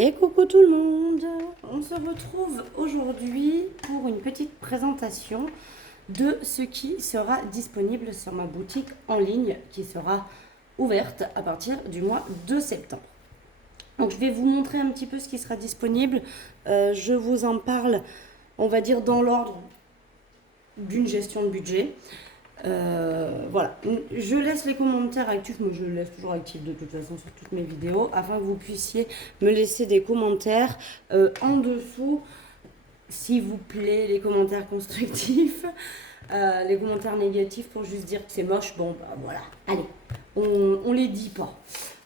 Et coucou tout le monde. On se retrouve aujourd'hui pour une petite présentation de ce qui sera disponible sur ma boutique en ligne qui sera ouverte à partir du mois de septembre. Donc je vais vous montrer un petit peu ce qui sera disponible. Je vous en parle, on va dire dans l'ordre d'une gestion de budget. Voilà, je laisse les commentaires actifs, mais je les laisse toujours actifs de toute façon sur toutes mes vidéos, afin que vous puissiez me laisser des commentaires en dessous, s'il vous plaît, les commentaires constructifs, les commentaires négatifs pour juste dire que c'est moche, bon bah voilà, allez, on les dit pas.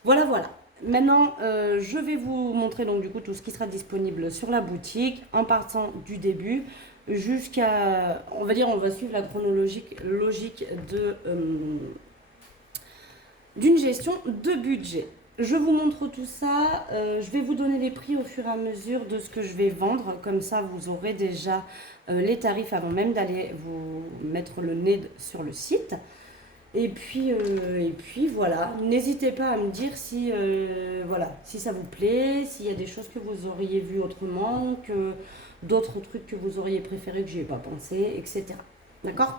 Voilà, voilà. Maintenant, je vais vous montrer donc du coup tout ce qui sera disponible sur la boutique en partant du début jusqu'à, on va dire, on va suivre la logique d'une gestion de budget. Je vous montre tout ça, je vais vous donner les prix au fur et à mesure de ce que je vais vendre, comme ça vous aurez déjà les tarifs avant même d'aller vous mettre le nez sur le site. Et puis voilà, n'hésitez pas à me dire si, voilà, si ça vous plaît, s'il y a des choses que vous auriez vues autrement, que d'autres trucs que vous auriez préféré que je n'y ai pas pensé, etc. D'accord?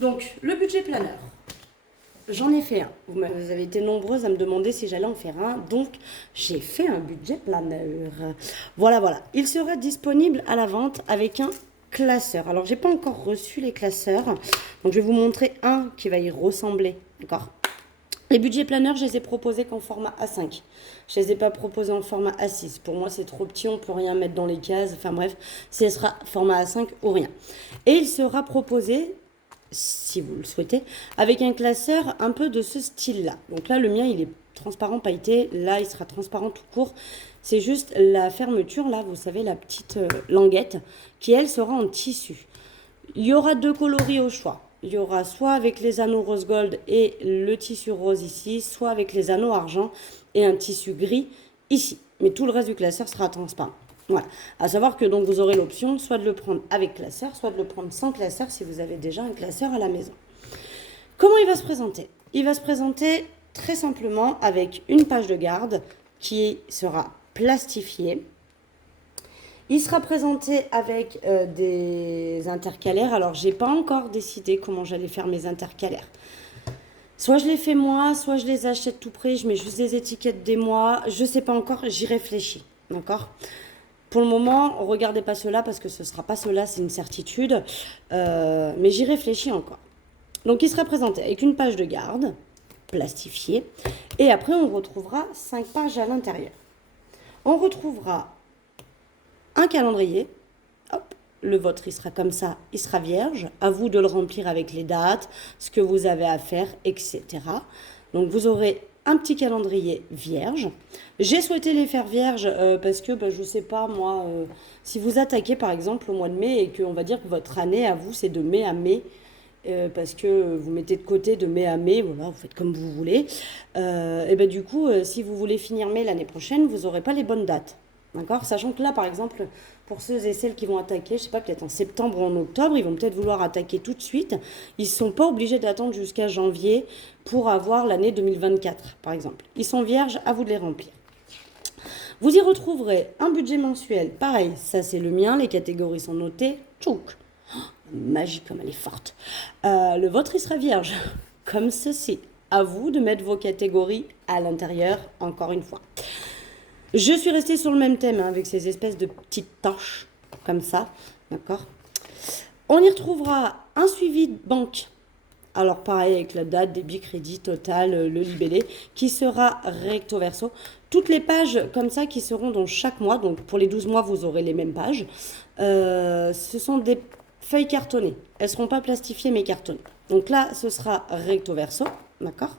Donc, le budget planeur. J'en ai fait un. Vous avez été nombreuses à me demander si j'allais en faire un. Donc, j'ai fait un budget planeur. Voilà, voilà. Il sera disponible à la vente avec un classeur. Alors, j'ai pas encore reçu les classeurs. Donc, je vais vous montrer un qui va y ressembler. D'accord? Les budgets planeurs, je les ai proposés qu'en format A5. Je ne les ai pas proposés en format A6. Pour moi, c'est trop petit, on ne peut rien mettre dans les cases. Enfin bref, ce sera format A5 ou rien. Et il sera proposé, si vous le souhaitez, avec un classeur un peu de ce style-là. Donc là, le mien, il est transparent pailleté. Là, il sera transparent tout court. C'est juste la fermeture, là, vous savez, la petite languette, qui, elle, sera en tissu. Il y aura deux coloris au choix. Il y aura soit avec les anneaux rose gold et le tissu rose ici, soit avec les anneaux argent et un tissu gris ici. Mais tout le reste du classeur sera transparent. Voilà. À savoir que donc vous aurez l'option soit de le prendre avec classeur, soit de le prendre sans classeur si vous avez déjà un classeur à la maison. Comment il va se présenter? Il va se présenter très simplement avec une page de garde qui sera plastifiée. Il sera présenté avec des intercalaires. Alors, j'ai pas encore décidé comment j'allais faire mes intercalaires. Soit je les fais moi, soit je les achète tout près, je mets juste des étiquettes des mois. Je sais pas encore, j'y réfléchis. D'accord? Pour le moment, regardez pas cela parce que ce sera pas cela, c'est une certitude. Mais j'y réfléchis encore. Donc, il sera présenté avec une page de garde plastifiée. Et après, on retrouvera 5 pages à l'intérieur. On retrouvera un calendrier, hop, le vôtre il sera comme ça, il sera vierge, à vous de le remplir avec les dates, ce que vous avez à faire, etc. Donc vous aurez un petit calendrier vierge. J'ai souhaité les faire vierges parce que je ne sais pas moi, si vous attaquez par exemple au mois de mai et qu'on va dire que votre année à vous c'est de mai à mai, parce que vous mettez de côté de mai à mai, voilà, vous faites comme vous voulez, et du coup si vous voulez finir mai l'année prochaine, vous n'aurez pas les bonnes dates. D'accord? Sachant que là, par exemple, pour ceux et celles qui vont attaquer, je sais pas, peut-être en septembre ou en octobre, ils vont peut-être vouloir attaquer tout de suite. Ils ne sont pas obligés d'attendre jusqu'à janvier pour avoir l'année 2024, par exemple. Ils sont vierges, à vous de les remplir. Vous y retrouverez un budget mensuel. Pareil, ça c'est le mien, les catégories sont notées. Tchouk! Oh, magie comme elle est forte. Le vôtre, il sera vierge, comme ceci. À vous de mettre vos catégories à l'intérieur, encore une fois. Je suis restée sur le même thème, avec ces espèces de petites taches, comme ça, d'accord? On y retrouvera un suivi de banque. Alors pareil, avec la date, débit, crédit, total, le libellé, qui sera recto verso. Toutes les pages comme ça qui seront dans chaque mois, donc pour les 12 mois, vous aurez les mêmes pages. Ce sont des feuilles cartonnées. Elles ne seront pas plastifiées, mais cartonnées. Donc là, ce sera recto verso, d'accord?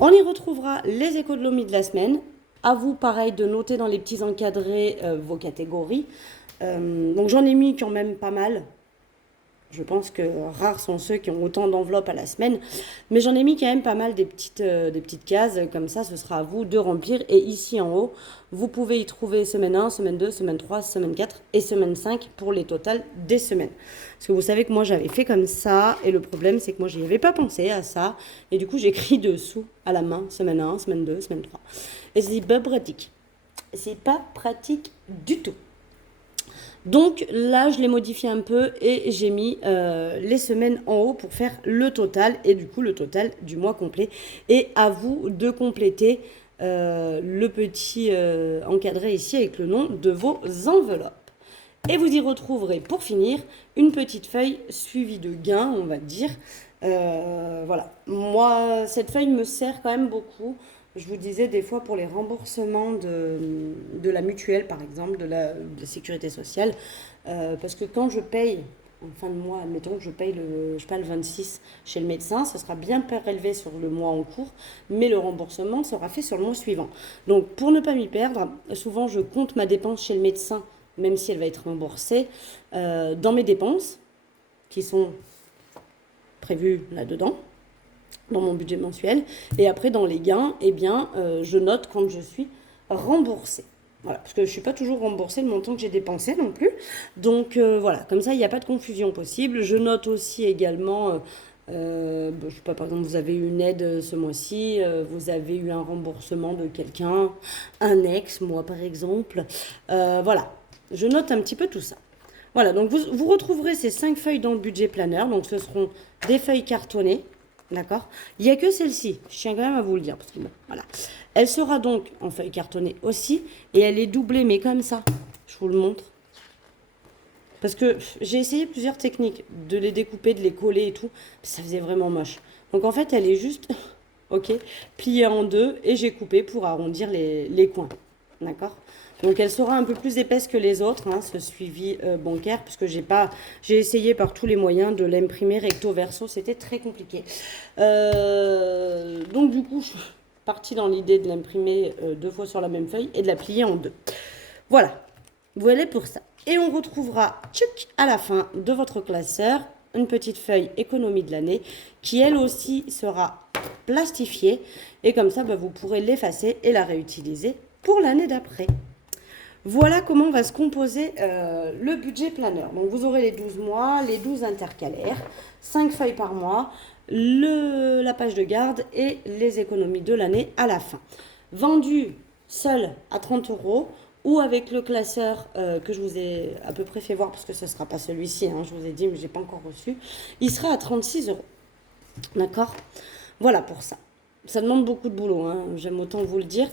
On y retrouvera les échos de l'OMI de la semaine. À vous, pareil, de noter dans les petits encadrés vos catégories. Donc j'en ai mis quand même pas mal. Je pense que rares sont ceux qui ont autant d'enveloppes à la semaine. Mais j'en ai mis quand même pas mal des petites cases. Comme ça, ce sera à vous de remplir. Et ici en haut, vous pouvez y trouver semaine 1, semaine 2, semaine 3, semaine 4 et semaine 5 pour les totales des semaines. Parce que vous savez que moi, j'avais fait comme ça. Et le problème, c'est que moi, je n'y avais pas pensé à ça. Et du coup, j'écris dessous à la main, semaine 1, semaine 2, semaine 3. Et c'est pratique. c'est pas pratique du tout. Donc là, je l'ai modifié un peu et j'ai mis les semaines en haut pour faire le total et du coup le total du mois complet. Et à vous de compléter le petit encadré ici avec le nom de vos enveloppes. Et vous y retrouverez pour finir une petite feuille suivie de gains, on va dire. Voilà, moi cette feuille me sert quand même beaucoup. Je vous disais des fois pour les remboursements de la mutuelle par exemple, de la sécurité sociale, parce que quand je paye en fin de mois, admettons que je paye je sais pas, le 26 chez le médecin, ça sera bien prélevé sur le mois en cours, mais le remboursement sera fait sur le mois suivant. Donc pour ne pas m'y perdre, souvent je compte ma dépense chez le médecin, même si elle va être remboursée, dans mes dépenses qui sont prévues là-dedans, dans mon budget mensuel. Et après, dans les gains, eh bien, je note quand je suis remboursée. Voilà, parce que je ne suis pas toujours remboursée le montant que j'ai dépensé non plus. Donc voilà, comme ça, il n'y a pas de confusion possible. Je note aussi également, je sais pas, par exemple, vous avez eu une aide ce mois-ci, vous avez eu un remboursement de quelqu'un, un ex, moi par exemple. Voilà, je note un petit peu tout ça. Voilà, donc vous retrouverez ces 5 feuilles dans le budget planner. Donc ce seront des feuilles cartonnées. D'accord. Il n'y a que celle-ci, je tiens quand même à vous le dire. Parce que bon, voilà. Elle sera donc en feuille cartonnée aussi. Et elle est doublée, mais comme ça. Je vous le montre. Parce que j'ai essayé plusieurs techniques. De les découper, de les coller et tout. Ça faisait vraiment moche. Donc en fait, elle est juste, ok, pliée en deux. Et j'ai coupé pour arrondir les coins. D'accord. Donc elle sera un peu plus épaisse que les autres, hein, ce suivi bancaire, puisque j'ai essayé par tous les moyens de l'imprimer recto verso, c'était très compliqué. Donc du coup, je suis partie dans l'idée de l'imprimer 2 fois sur la même feuille et de la plier en 2. Voilà, voilà pour ça. Et on retrouvera tchouc, à la fin de votre classeur une petite feuille économie de l'année qui elle aussi sera plastifiée et comme ça vous pourrez l'effacer et la réutiliser pour l'année d'après. Voilà comment va se composer le budget planeur. Donc vous aurez les 12 mois, les 12 intercalaires, 5 feuilles par mois, la page de garde et les économies de l'année à la fin. Vendu seul à 30 € ou avec le classeur que je vous ai à peu près fait voir, parce que ce ne sera pas celui-ci, hein, je vous ai dit, mais je n'ai pas encore reçu, il sera à 36 €. D'accord. Voilà pour ça. Ça demande beaucoup de boulot, hein, j'aime autant vous le dire.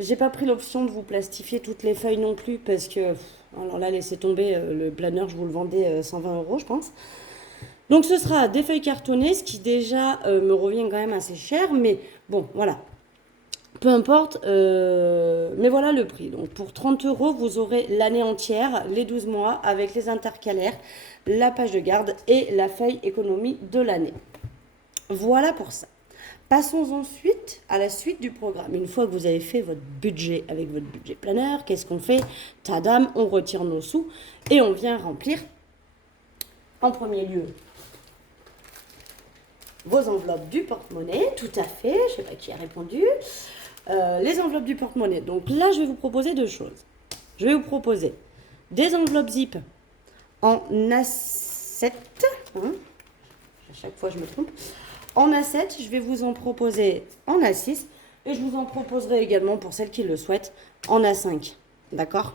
J'ai pas pris l'option de vous plastifier toutes les feuilles non plus parce que, alors là, laissez tomber, le planeur, je vous le vendais 120 € je pense. Donc ce sera des feuilles cartonnées, ce qui déjà me revient quand même assez cher, mais bon, voilà. Peu importe, mais voilà le prix. Donc pour 30 €, vous aurez l'année entière, les 12 mois, avec les intercalaires, la page de garde et la feuille économie de l'année. Voilà pour ça. Passons ensuite à la suite du programme. Une fois que vous avez fait votre budget avec votre budget planeur, qu'est-ce qu'on fait? Tadam, on retire nos sous et on vient remplir en premier lieu vos enveloppes du porte-monnaie. Tout à fait, je ne sais pas qui a répondu. Les enveloppes du porte-monnaie. Donc là, je vais vous proposer 2 choses. Je vais vous proposer des enveloppes zip en A7. Hein, à chaque fois, je me trompe. En A7, je vais vous en proposer en A6 et je vous en proposerai également pour celles qui le souhaitent en A5. D'accord?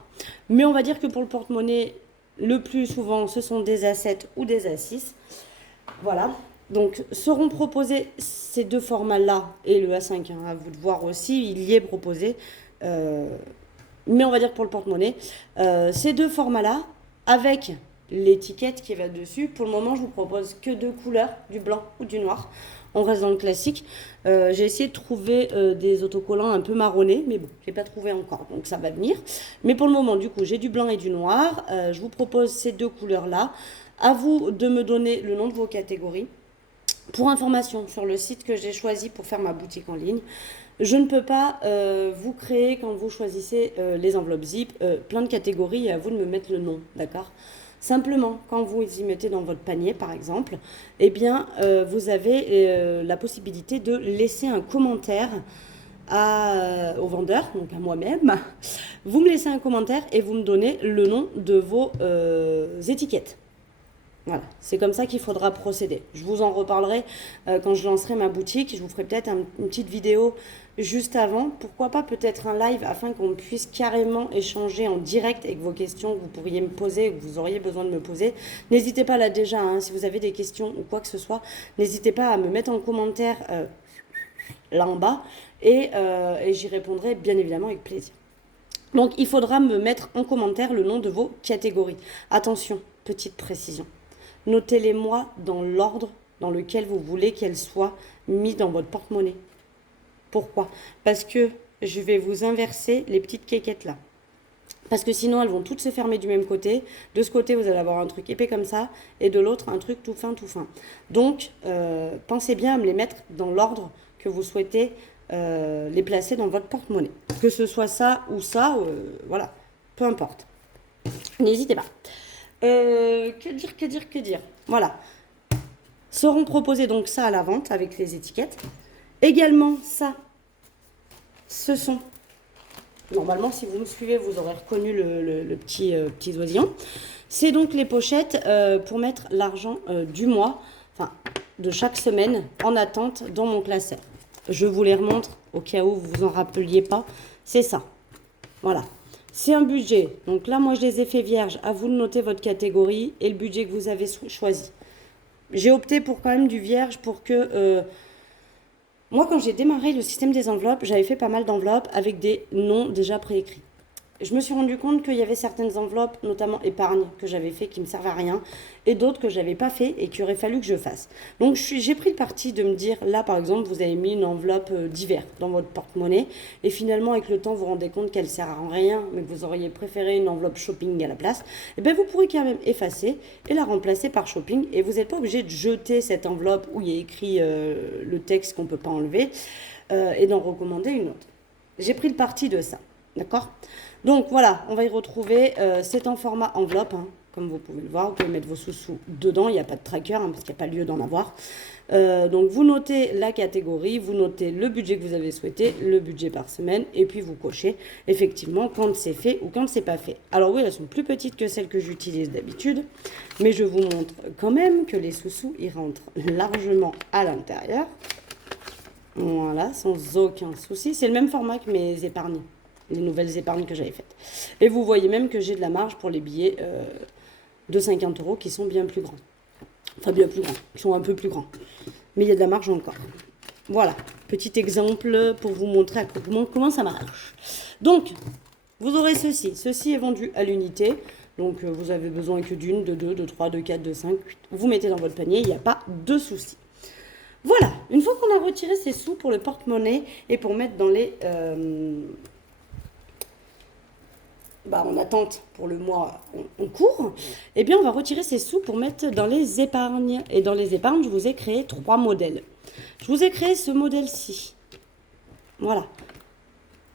Mais on va dire que pour le porte-monnaie, le plus souvent, ce sont des A7 ou des A6. Voilà. Donc, seront proposés ces 2 formats-là et le A5. Hein, à vous de voir aussi, il y est proposé. Mais on va dire que pour le porte-monnaie, ces 2 formats-là, avec l'étiquette qui va dessus. Pour le moment, je vous propose que 2 couleurs, du blanc ou du noir. On reste dans le classique. J'ai essayé de trouver des autocollants un peu marronnés, mais bon, je n'ai pas trouvé encore, donc ça va venir. Mais pour le moment, du coup, j'ai du blanc et du noir. Je vous propose ces 2 couleurs-là. À vous de me donner le nom de vos catégories. Pour information, sur le site que j'ai choisi pour faire ma boutique en ligne, je ne peux pas vous créer, quand vous choisissez les enveloppes zip, plein de catégories et à vous de me mettre le nom, d'accord ? Simplement, quand vous y mettez dans votre panier, par exemple, eh bien, vous avez la possibilité de laisser un commentaire au vendeur, donc à moi-même. Vous me laissez un commentaire et vous me donnez le nom de vos étiquettes. Voilà, c'est comme ça qu'il faudra procéder. Je vous en reparlerai quand je lancerai ma boutique. Je vous ferai peut-être une petite vidéo juste avant. Pourquoi pas peut-être un live afin qu'on puisse carrément échanger en direct avec vos questions que vous pourriez me poser, que vous auriez besoin de me poser. N'hésitez pas là déjà, hein, si vous avez des questions ou quoi que ce soit, n'hésitez pas à me mettre en commentaire là en bas et j'y répondrai bien évidemment avec plaisir. Donc il faudra me mettre en commentaire le nom de vos catégories. Attention, petite précision. Notez-les moi dans l'ordre dans lequel vous voulez qu'elles soient mises dans votre porte-monnaie. Pourquoi? Parce que je vais vous inverser les petites quéquettes là. Parce que sinon, elles vont toutes se fermer du même côté. De ce côté, vous allez avoir un truc épais comme ça. Et de l'autre, un truc tout fin, tout fin. Donc, pensez bien à me les mettre dans l'ordre que vous souhaitez les placer dans votre porte-monnaie. Que ce soit ça ou ça, voilà. Peu importe. N'hésitez pas. Que dire. Voilà. Seront proposés donc ça à la vente avec les étiquettes. Également, ça, ce sont... Normalement, si vous me suivez, vous aurez reconnu le petit oisillon. C'est donc les pochettes pour mettre l'argent du mois, enfin de chaque semaine, en attente dans mon classeur. Je vous les remontre au cas où vous vous en rappeliez pas. C'est ça. Voilà. C'est un budget. Donc là, moi, je les ai fait vierges. À vous de noter votre catégorie et le budget que vous avez choisi. J'ai opté pour quand même du vierge pour que... moi, quand j'ai démarré le système des enveloppes, j'avais fait pas mal d'enveloppes avec des noms déjà préécrits. Je me suis rendu compte qu'il y avait certaines enveloppes, notamment épargne, que j'avais fait qui ne me servaient à rien, et d'autres que je n'avais pas fait et qu'il aurait fallu que je fasse. Donc j'ai pris le parti de me dire, là par exemple, vous avez mis une enveloppe d'hiver dans votre porte-monnaie, et finalement avec le temps vous vous rendez compte qu'elle ne sert à rien, mais que vous auriez préféré une enveloppe shopping à la place, et bien vous pourrez quand même effacer et la remplacer par shopping, et vous n'êtes pas obligé de jeter cette enveloppe où il y a écrit le texte qu'on ne peut pas enlever, et d'en recommander une autre. J'ai pris le parti de ça, d'accord ? Donc voilà, on va y retrouver, c'est en format enveloppe, hein, comme vous pouvez le voir, vous pouvez mettre vos sous-sous dedans, il n'y a pas de tracker, hein, parce qu'il n'y a pas lieu d'en avoir. Donc vous notez la catégorie, vous notez le budget que vous avez souhaité, le budget par semaine, et puis vous cochez effectivement quand c'est fait ou quand c'est pas fait. Alors oui, elles sont plus petites que celles que j'utilise d'habitude, mais je vous montre quand même que les sous-sous, ils rentrent largement à l'intérieur. Voilà, sans aucun souci. C'est le même format que mes épargnes. Les nouvelles épargnes que j'avais faites. Et vous voyez même que j'ai de la marge pour les billets de 50 € qui sont bien plus grands. Enfin, bien plus grands. Qui sont un peu plus grands. Mais il y a de la marge encore. Voilà. Petit exemple pour vous montrer comment ça marche. Donc, vous aurez ceci. Ceci est vendu à l'unité. Donc, vous avez besoin que d'une, de deux, de trois, de quatre, de cinq. Vous mettez dans votre panier. Il n'y a pas de souci. Voilà. Une fois qu'on a retiré ces sous pour le porte-monnaie et pour mettre dans les... en attente pour le mois en cours, eh bien on va retirer ces sous pour mettre dans les épargnes. Et dans les épargnes, je vous ai créé 3 modèles. Je vous ai créé ce modèle-ci. Voilà.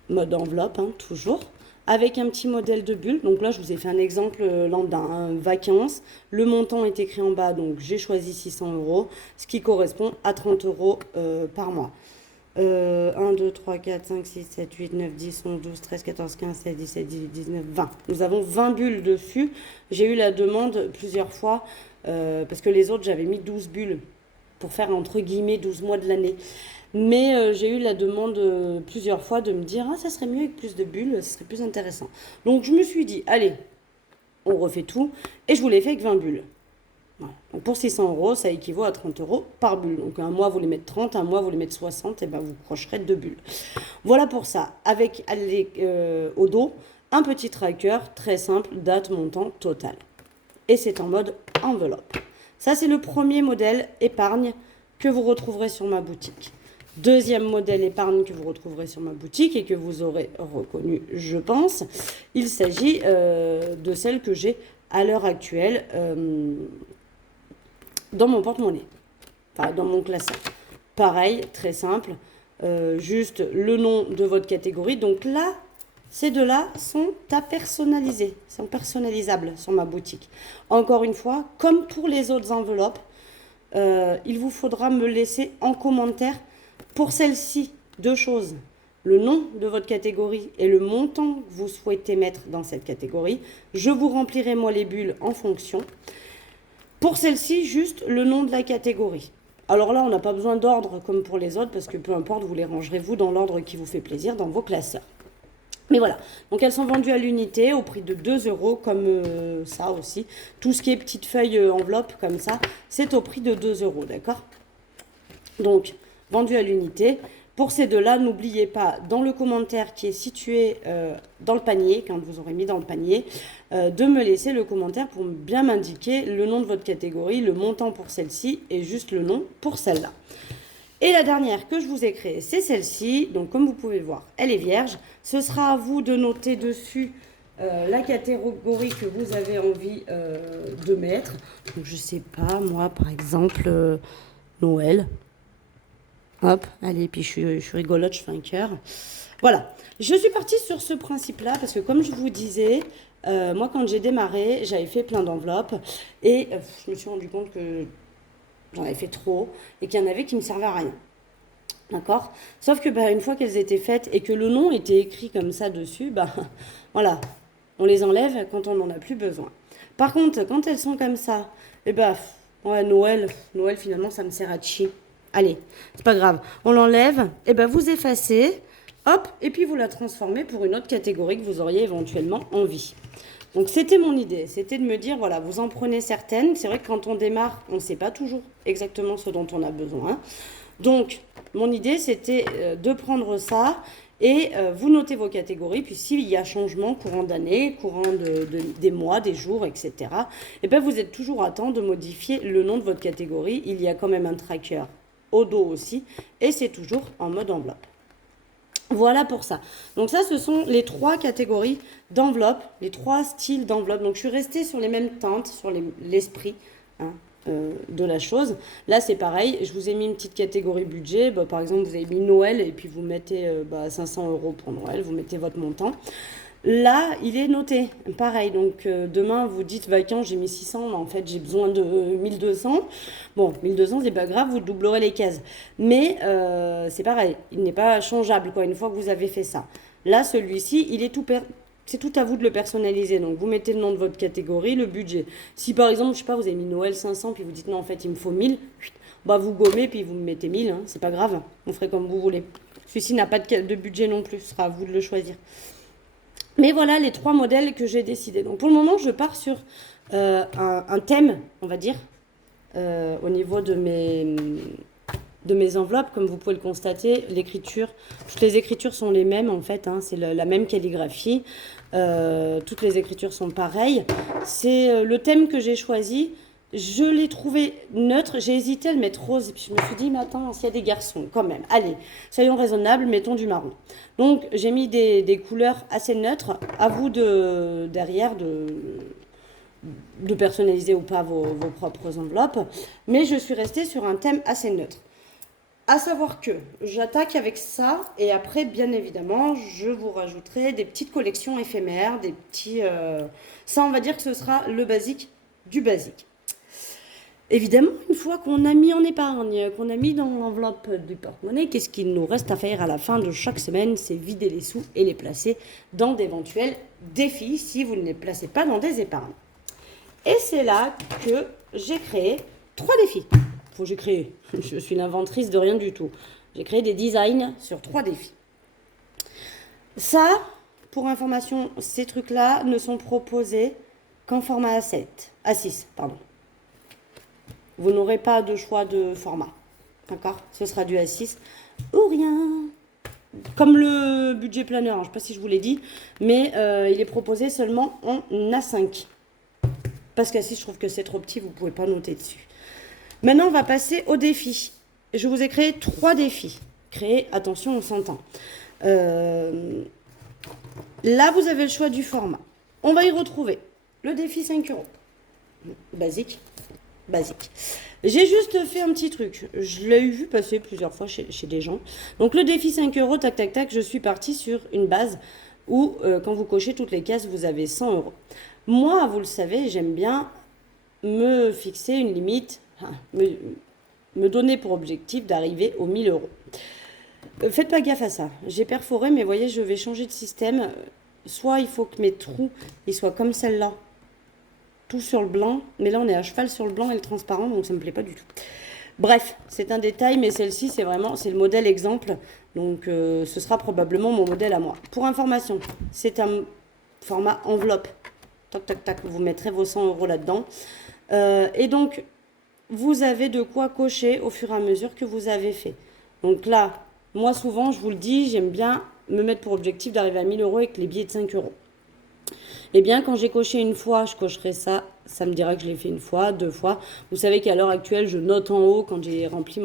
Mode enveloppe, hein, toujours. Avec un petit modèle de bulle. Donc là, je vous ai fait un exemple lambda, hein, vacances. Le montant est écrit en bas, donc j'ai choisi 600 €, ce qui correspond à 30 € par mois. 1, 2, 3, 4, 5, 6, 7, 8, 9, 10, 11, 12, 13, 14, 15, 16, 17, 18, 19, 20. Nous avons 20 bulles dessus. J'ai eu la demande plusieurs fois, parce que les autres, j'avais mis 12 bulles pour faire entre guillemets 12 mois de l'année. Mais j'ai eu la demande plusieurs fois de me dire « Ah, ça serait mieux avec plus de bulles, ce serait plus intéressant. » Donc je me suis dit « Allez, on refait tout. » Et je vous l'ai fait avec 20 bulles. Voilà. Donc pour 600 €, ça équivaut à 30 € par bulle. Donc un mois, vous les mettez 30, un mois, vous les mettez 60, et ben vous crocherez 2 bulles. Voilà pour ça. Avec au dos, un petit tracker très simple, date, montant, total. Et c'est en mode enveloppe. Ça, c'est le premier modèle épargne que vous retrouverez sur ma boutique. Deuxième modèle épargne que vous retrouverez sur ma boutique et que vous aurez reconnu, je pense. Il s'agit de celle que j'ai à l'heure actuelle dans mon porte-monnaie, enfin dans mon classeur. Pareil, très simple, juste le nom de votre catégorie. Donc là, ces deux-là sont à personnaliser, sont personnalisables sur ma boutique. Encore une fois, comme pour les autres enveloppes, il vous faudra me laisser en commentaire pour celle-ci 2 choses. Le nom de votre catégorie et le montant que vous souhaitez mettre dans cette catégorie. Je vous remplirai moi les bulles en fonction. Pour celle-ci, juste le nom de la catégorie. Alors là, on n'a pas besoin d'ordre comme pour les autres, parce que peu importe, vous les rangerez vous dans l'ordre qui vous fait plaisir, dans vos classeurs. Mais voilà, donc elles sont vendues à l'unité au prix de 2 euros, comme ça aussi. Tout ce qui est petite feuille enveloppe comme ça, c'est au prix de 2 euros, d'accord? Donc, vendu à l'unité. Pour ces deux-là, n'oubliez pas, dans le commentaire qui est situé dans le panier, quand vous aurez mis dans le panier, de me laisser le commentaire pour bien m'indiquer le nom de votre catégorie, le montant pour celle-ci et juste le nom pour celle-là. Et la dernière que je vous ai créée, c'est celle-ci. Donc, comme vous pouvez voir, elle est vierge. Ce sera à vous de noter dessus la catégorie que vous avez envie de mettre. Donc, je sais pas, moi, par exemple, Noël. Hop, allez, puis je suis rigolote, je fais un cœur. Voilà, je suis partie sur ce principe-là parce que comme je vous disais, moi quand j'ai démarré, j'avais fait plein d'enveloppes et je me suis rendu compte que j'en avais fait trop et qu'il y en avait qui me servaient à rien. D'accord? Sauf que une fois qu'elles étaient faites et que le nom était écrit comme ça dessus, voilà, on les enlève quand on n'en a plus besoin. Par contre, quand elles sont comme ça, ouais, Noël finalement ça me sert à chier. Allez, c'est pas grave. On l'enlève, et vous effacez, hop, et puis vous la transformez pour une autre catégorie que vous auriez éventuellement envie. Donc c'était mon idée, c'était de me dire, voilà, vous en prenez certaines. C'est vrai que quand on démarre, on ne sait pas toujours exactement ce dont on a besoin. Donc, mon idée, c'était de prendre ça et vous notez vos catégories. Puis s'il y a changement courant d'année, courant des mois, des jours, etc., vous êtes toujours à temps de modifier le nom de votre catégorie. Il y a quand même un tracker au dos aussi, et c'est toujours en mode enveloppe. Voilà pour ça. Donc ça, ce sont les 3 catégories d'enveloppe, les 3 styles d'enveloppe. Donc je suis restée sur les mêmes teintes, sur l'esprit de la chose. Là, c'est pareil. Je vous ai mis une petite catégorie budget. Par exemple, vous avez mis Noël et puis vous mettez 500 euros pour Noël. Vous mettez votre montant. Là, il est noté, pareil, donc demain vous dites quand j'ai mis 600, mais en fait j'ai besoin de 1200. Bon, 1200 c'est pas grave, vous doublerez les cases. Mais c'est pareil, il n'est pas changeable une fois que vous avez fait ça. Là, celui-ci, il est c'est tout à vous de le personnaliser. Donc vous mettez le nom de votre catégorie, le budget. Si par exemple, je sais pas, vous avez mis Noël 500, puis vous dites non, en fait il me faut 1000, vous gommez, puis vous me mettez 1000, c'est pas grave, on ferait comme vous voulez. Celui-ci n'a pas de budget non plus, ce sera à vous de le choisir. Mais voilà les 3 modèles que j'ai décidé. Donc pour le moment, je pars sur un thème, on va dire, au niveau de mes enveloppes. Comme vous pouvez le constater, l'écriture, toutes les écritures sont les mêmes en fait, c'est la même calligraphie. Toutes les écritures sont pareilles. C'est le thème que j'ai choisi. Je l'ai trouvé neutre, j'ai hésité à le mettre rose, et puis je me suis dit, mais attends, s'il y a des garçons, quand même, allez, soyons raisonnables, mettons du marron. Donc, j'ai mis des couleurs assez neutres, à vous derrière de personnaliser ou pas vos propres enveloppes, mais je suis restée sur un thème assez neutre. À savoir que j'attaque avec ça, et après, bien évidemment, je vous rajouterai des petites collections éphémères, des petits... ça, on va dire que ce sera le basique du basique. Évidemment, une fois qu'on a mis en épargne, qu'on a mis dans l'enveloppe du porte-monnaie, qu'est-ce qu'il nous reste à faire à la fin de chaque semaine? C'est vider les sous et les placer dans d'éventuels défis si vous ne les placez pas dans des épargnes. Et c'est là que j'ai créé 3 défis. J'ai créé, je suis l'inventrice de rien du tout. J'ai créé des designs sur 3 défis. Ça, pour information, ces trucs-là ne sont proposés qu'en format A6, pardon. Vous n'aurez pas de choix de format. D'accord? Ce sera du A6 ou rien. Comme le budget planeur, je ne sais pas si je vous l'ai dit, mais il est proposé seulement en A5. Parce qu'A6, je trouve que c'est trop petit, vous ne pouvez pas noter dessus. Maintenant, on va passer au défi. Je vous ai créé 3 défis. Attention, on s'entend. Là, vous avez le choix du format. On va y retrouver le défi 5 euros. Basique. J'ai juste fait un petit truc. Je l'ai vu passer plusieurs fois chez des gens. Donc le défi 5 euros, tac, tac, tac, je suis partie sur une base où quand vous cochez toutes les cases, vous avez 100 euros. Moi, vous le savez, j'aime bien me fixer une limite, me donner pour objectif d'arriver aux 1000 euros. Faites pas gaffe à ça. J'ai perforé, mais voyez, je vais changer de système. Soit il faut que mes trous ils soient comme celle-là, tout sur le blanc, mais là on est à cheval sur le blanc et le transparent, donc ça me plaît pas du tout. Bref, c'est un détail, mais celle-ci, c'est le modèle exemple. Donc, ce sera probablement mon modèle à moi. Pour information, c'est un format enveloppe. Tac, tac, tac, vous mettrez vos 100 euros là-dedans. Et donc, vous avez de quoi cocher au fur et à mesure que vous avez fait. Donc là, moi souvent, je vous le dis, j'aime bien me mettre pour objectif d'arriver à 1000 euros avec les billets de 5 euros. Eh bien, quand j'ai coché une fois, je cocherai ça. Ça me dira que je l'ai fait une fois, deux fois. Vous savez qu'à l'heure actuelle, je note en haut quand j'ai rempli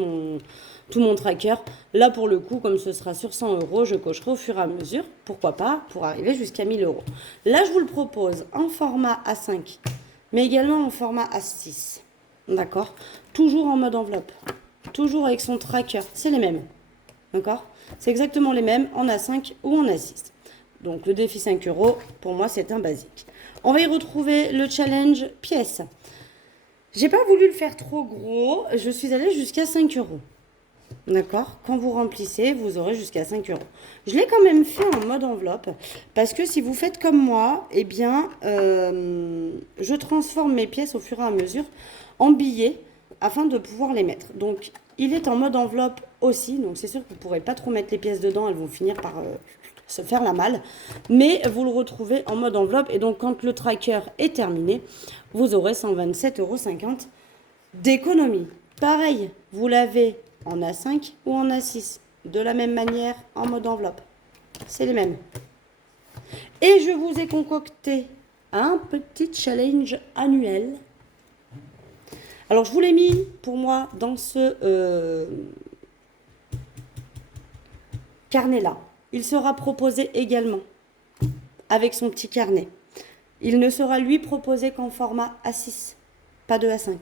tout mon tracker. Là, pour le coup, comme ce sera sur 100 euros, je cocherai au fur et à mesure. Pourquoi pas, pour arriver jusqu'à 1000 euros. Là, je vous le propose en format A5, mais également en format A6. D'accord? Toujours en mode enveloppe. Toujours avec son tracker. C'est les mêmes. D'accord? C'est exactement les mêmes en A5 ou en A6. Donc le défi 5 euros, pour moi, c'est un basique. On va y retrouver le challenge pièce. J'ai pas voulu le faire trop gros. Je suis allée jusqu'à 5 euros. D'accord? Quand vous remplissez, vous aurez jusqu'à 5 euros. Je l'ai quand même fait en mode enveloppe. Parce que si vous faites comme moi, eh bien, je transforme mes pièces au fur et à mesure en billets afin de pouvoir les mettre. Donc, il est en mode enveloppe aussi. Donc, c'est sûr que vous ne pourrez pas trop mettre les pièces dedans. Elles vont finir par se faire la malle. Mais vous le retrouvez en mode enveloppe. Et donc, quand le tracker est terminé, vous aurez 127,50 euros d'économie. Pareil, vous l'avez en A5 ou en A6. De la même manière, en mode enveloppe. C'est les mêmes. Et je vous ai concocté un petit challenge annuel. Alors, je vous l'ai mis pour moi dans ce carnet-là. Il sera proposé également avec son petit carnet. Il ne sera lui proposé qu'en format A6, pas de A5.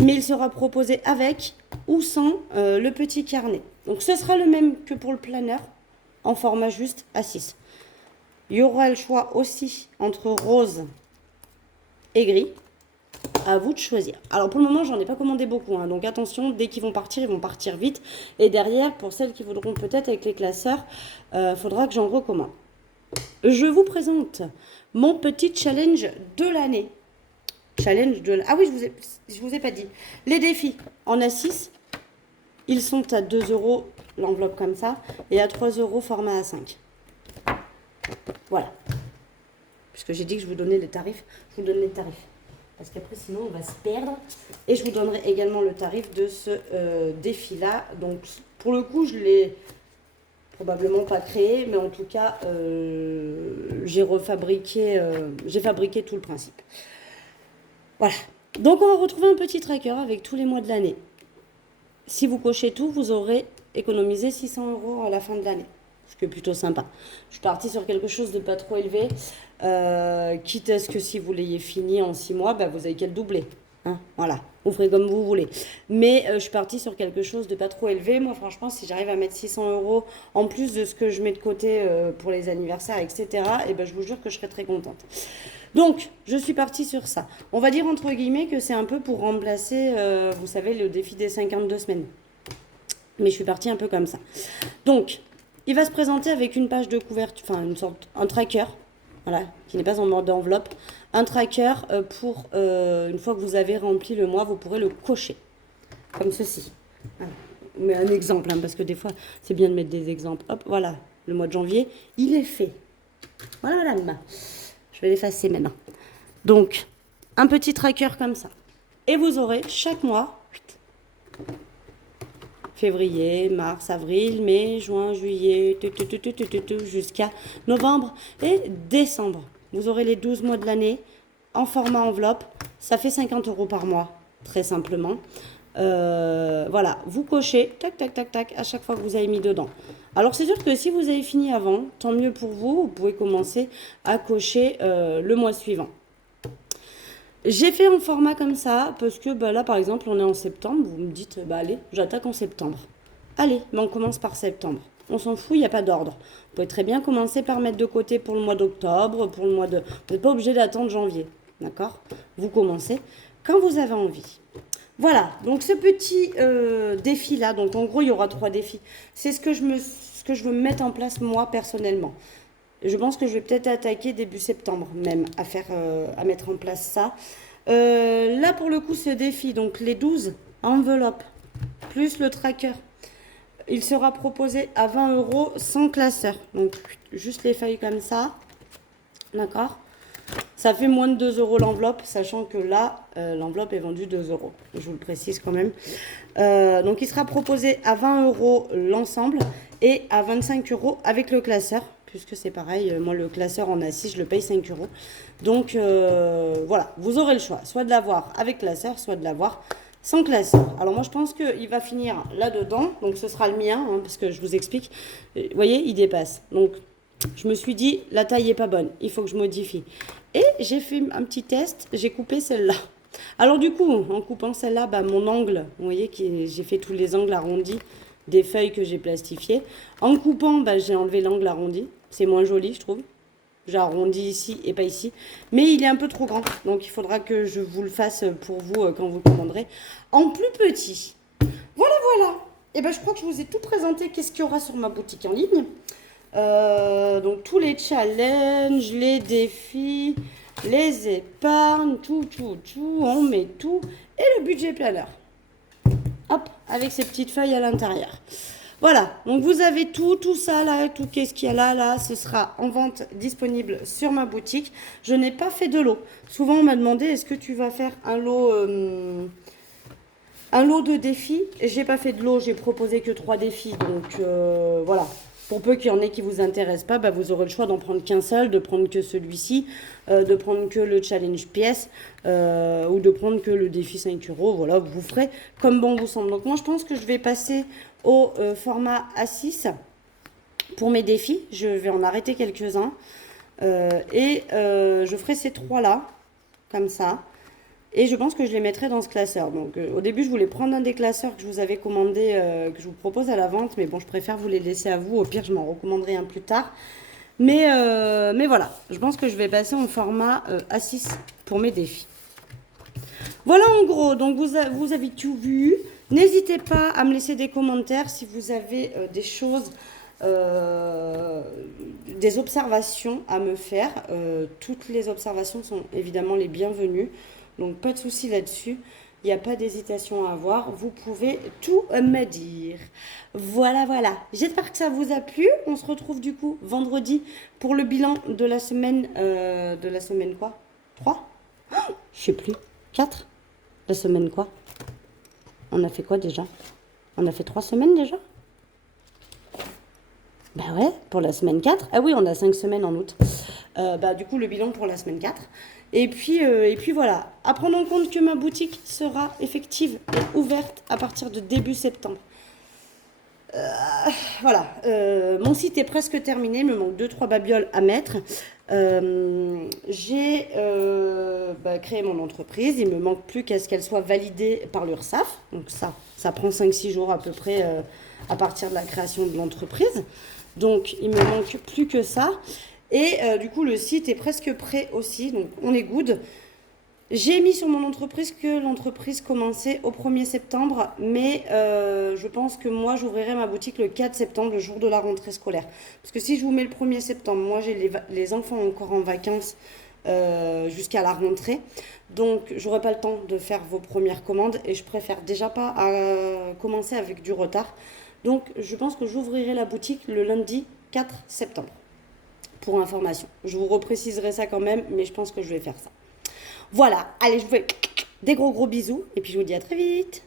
Mais il sera proposé avec ou sans le petit carnet. Donc ce sera le même que pour le planeur, en format juste A6. Il y aura le choix aussi entre rose et gris. À vous de choisir. Alors pour le moment, j'en ai pas commandé beaucoup, hein, donc attention, dès qu'ils vont partir, ils vont partir vite. Et derrière, pour celles qui voudront peut-être avec les classeurs, faudra que j'en recommande. Je vous présente mon petit challenge de l'année. Ah oui, je vous ai pas dit. Les défis en A6, ils sont à 2 euros l'enveloppe comme ça, et à 3 euros format A5. Voilà. Puisque j'ai dit que je vous donnais les tarifs, je vous donne les tarifs. Parce qu'après, sinon, on va se perdre. Et je vous donnerai également le tarif de ce défi-là. Donc, pour le coup, je l'ai probablement pas créé, mais en tout cas, j'ai fabriqué tout le principe. Voilà. Donc, on va retrouver un petit tracker avec tous les mois de l'année. Si vous cochez tout, vous aurez économisé 600 euros à la fin de l'année. Ce qui est plutôt sympa. Je suis partie sur quelque chose de pas trop élevé. Quitte à ce que si vous l'ayez fini en 6 mois, bah, vous avez qu'à le doubler. Hein, voilà, vous ferez comme vous voulez. Mais je suis partie sur quelque chose de pas trop élevé. Moi, franchement, si j'arrive à mettre 600 euros en plus de ce que je mets de côté pour les anniversaires, etc., et ben, je vous jure que je serai très contente. Donc, je suis partie sur ça. On va dire entre guillemets que c'est un peu pour remplacer, vous savez, le défi des 52 semaines. Mais je suis partie un peu comme ça. Donc, il va se présenter avec une page de couverture, enfin un tracker, voilà, qui n'est pas en mode enveloppe. Un tracker pour, une fois que vous avez rempli le mois, vous pourrez le cocher, comme ceci. Voilà. Mais un exemple, hein, parce que des fois, c'est bien de mettre des exemples. Hop, voilà, le mois de janvier, il est fait. Voilà, madame. Je vais l'effacer maintenant. Donc, un petit tracker comme ça. Et vous aurez chaque mois... février, mars, avril, mai, juin, juillet, jusqu'à novembre et décembre. Vous aurez les 12 mois de l'année en format enveloppe. Ça fait 50 euros par mois, très simplement. Voilà, vous cochez, tac, tac, tac, tac, à chaque fois que vous avez mis dedans. Alors, c'est sûr que si vous avez fini avant, tant mieux pour vous. Vous pouvez commencer à cocher le mois suivant. J'ai fait en format comme ça parce que bah, là, par exemple, on est en septembre. Vous me dites, bah, allez, j'attaque en septembre. Allez, mais on commence par septembre. On s'en fout, il n'y a pas d'ordre. Vous pouvez très bien commencer par mettre de côté pour le mois d'octobre, pour le mois de... Vous n'êtes pas obligé d'attendre janvier, d'accord? Vous commencez quand vous avez envie. Voilà, donc ce petit défi-là, donc en gros, il y aura 3 défis. C'est ce que je veux mettre en place moi, personnellement. Je pense que je vais peut-être attaquer début septembre même à mettre en place ça. Là, pour le coup, ce défi, donc les 12 enveloppe, plus le tracker. Il sera proposé à 20 € sans classeur. Donc, juste les feuilles comme ça. D'accord? Ça fait moins de 2 € l'enveloppe, sachant que là, l'enveloppe est vendue 2 €. Je vous le précise quand même. Donc, il sera proposé à 20 € l'ensemble et à 25 € avec le classeur, puisque c'est pareil. Moi, le classeur en A6, je le paye 5 €. Donc, voilà, vous aurez le choix, soit de l'avoir avec classeur, soit de l'avoir sans classeur. Alors moi je pense qu'il va finir là-dedans, donc ce sera le mien, hein, parce que je vous explique. Vous voyez, il dépasse. Donc je me suis dit, la taille est pas bonne, il faut que je modifie. Et j'ai fait un petit test, j'ai coupé celle-là. Alors du coup, en coupant celle-là, bah, mon angle, vous voyez que j'ai fait tous les angles arrondis des feuilles que j'ai plastifiées. En coupant, bah, j'ai enlevé l'angle arrondi, c'est moins joli je trouve. J'ai arrondi ici et pas ici. Mais il est un peu trop grand. Donc il faudra que je vous le fasse pour vous quand vous commanderez. En plus petit. Voilà, voilà. Et ben je crois que je vous ai tout présenté. Qu'est-ce qu'il y aura sur ma boutique en ligne. Donc tous les challenges, les défis, les épargnes, tout. On met tout. Et le budget planner. Hop, avec ces petites feuilles à l'intérieur. Voilà, donc vous avez tout ça là, tout qu'est-ce qu'il y a là, ce sera en vente disponible sur ma boutique. Je n'ai pas fait de lot. Souvent on m'a demandé, est-ce que tu vas faire un lot de défis? J'ai pas fait de lot, j'ai proposé que 3 défis, donc voilà. Pour peu qu'il y en ait qui vous intéressent pas, bah, vous aurez le choix d'en prendre qu'un seul, de prendre que celui-ci, de prendre que le challenge pièce ou de prendre que le défi 5 €. Voilà, vous ferez comme bon vous semble. Donc moi je pense que je vais passer au format A6 pour mes défis. Je vais en arrêter quelques-uns et je ferai ces 3 là, comme ça. Et je pense que je les mettrai dans ce classeur. Donc au début, je voulais prendre un des classeurs que je vous avais commandé, que je vous propose à la vente. Mais bon, je préfère vous les laisser à vous. Au pire, je m'en recommanderai un plus tard. Mais voilà, je pense que je vais passer en format A6 pour mes défis. Voilà en gros, donc vous avez tout vu. N'hésitez pas à me laisser des commentaires si vous avez des choses, des observations à me faire. Toutes les observations sont évidemment les bienvenues. Donc pas de souci là-dessus, il n'y a pas d'hésitation à avoir, vous pouvez tout me dire. Voilà, voilà, j'espère que ça vous a plu. On se retrouve du coup vendredi pour le bilan de la semaine, quoi 3 Je sais plus, 4 La semaine quoi On a fait quoi déjà? On a fait 3 semaines déjà? Bah ouais, pour la semaine 4. Ah oui, on a 5 semaines en août. Du coup, le bilan pour la semaine 4. Et puis voilà, à prendre en compte que ma boutique sera effective et ouverte à partir de début septembre. Voilà, mon site est presque terminé, il me manque 2-3 babioles à mettre. J'ai créé mon entreprise, il me manque plus qu'à ce qu'elle soit validée par l'URSSAF. Donc ça prend 5-6 jours à peu près à partir de la création de l'entreprise. Donc il me manque plus que ça. Et du coup, le site est presque prêt aussi, donc on est good. J'ai mis sur mon entreprise que l'entreprise commençait au 1er septembre, mais je pense que moi, j'ouvrirai ma boutique le 4 septembre, le jour de la rentrée scolaire. Parce que si je vous mets le 1er septembre, moi, j'ai les enfants encore en vacances jusqu'à la rentrée. Donc, j'aurai pas le temps de faire vos premières commandes et je préfère déjà pas commencer avec du retard. Donc, je pense que j'ouvrirai la boutique le lundi 4 septembre. Pour information. Je vous repréciserai ça quand même, mais je pense que je vais faire ça. Voilà, allez, je vous fais des gros bisous et puis je vous dis à très vite.